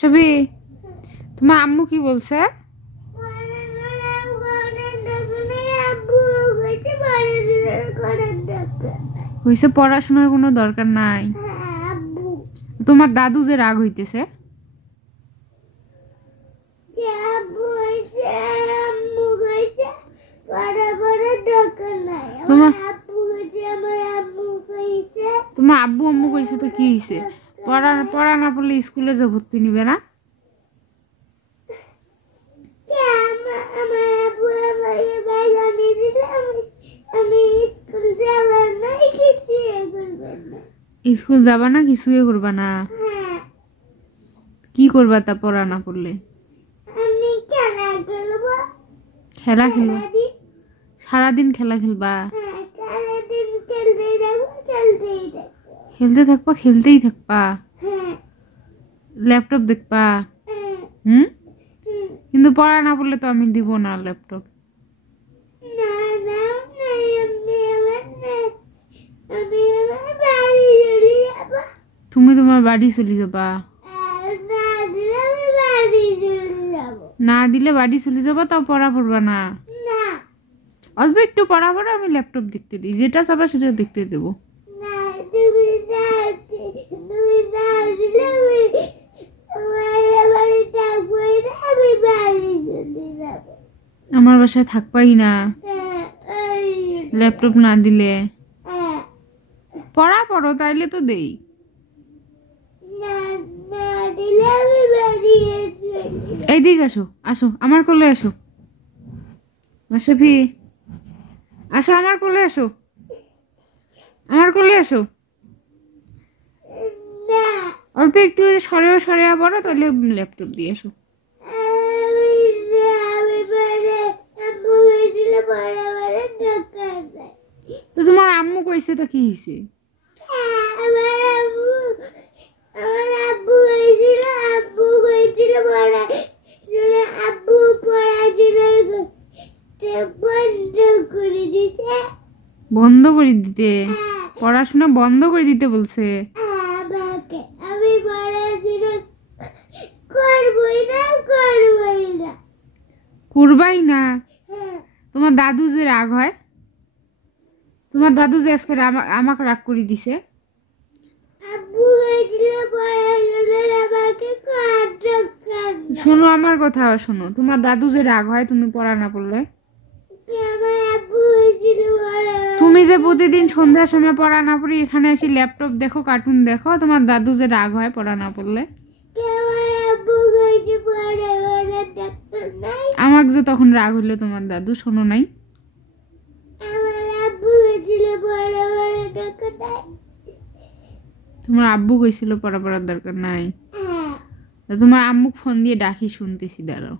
ছবি, তোমার আম্মু কি বলছে? হইছে, পড়াশোনার কোনো দরকার নাই। তোমার দাদু যে রাগ হইতেছে, তোমার আব্বু আম্মু কইছে তো কি হইছে? পড়া না পড়লে স্কুলে যে ভর্তি নিবে না? স্কুল যাবা না, কিছুই করবা না? কি করবা তা পড়া না পড়লে? খেলা খেলবা? সারাদিন খেলা খেলবা? খেলতে থাকবা, খেলতেই থাকবা? ল্যাপটপ দেখবা? কিন্তু পড়া না পড়লে তো আমি দিব না ল্যাপটপ। তুমি তোমার বাড়ি চলে যাবা? না দিলে বাড়ি চলে যাবা, তাও পড়া পড়বা না? অল্প একটু পড়া পড়া, আমি ল্যাপটপ দেখতে দিই, যেটা চাবা সেটা দেখতে দেবো। আমার বাসায় থাকবাই না ল্যাপটপ না দিলে। পড়া পড়ো, তাইলে তো দেই। এইদিকে আসো, আসো আমার কোলে আসো। মাসেফি, আসো আমার কোলে আসো, আমার কোলে আসো। অল্প একটু সরে পড়ো, তাহলে ল্যাপটপ দিয়ে আসো। তো তোমার আম্মু কইছে তো কি হয়েছে? বন্ধ করে দিতে? পড়াশোনা বন্ধ করে দিতে বলছে? করবাই না? তোমার দাদু যে রাগ হয়, তোমার দাদু যে আজকে আমাকে রাগ করে দিছে। শোনো আমার কথা, শোনো, তোমার দাদু যে রাগ হয় তুমি পড়া না পড়লে। তুমি যে প্রতিদিন সন্ধ্যার সময় পড়া না পড়ে এখানে এসে ল্যাপটপ দেখো, কার্টুন দেখো, তোমার দাদু যে রাগ হয় পড়া না পড়লে। আমাকে যে তখন রাগ হইলো তোমার দাদু, শোনো নাই? তোমার আব্বু কইছিল পড়ার দরকার নাই। তোমার আম্মুক ফোন দিয়ে ডাকি, শুনতেছি, দাঁড়াও।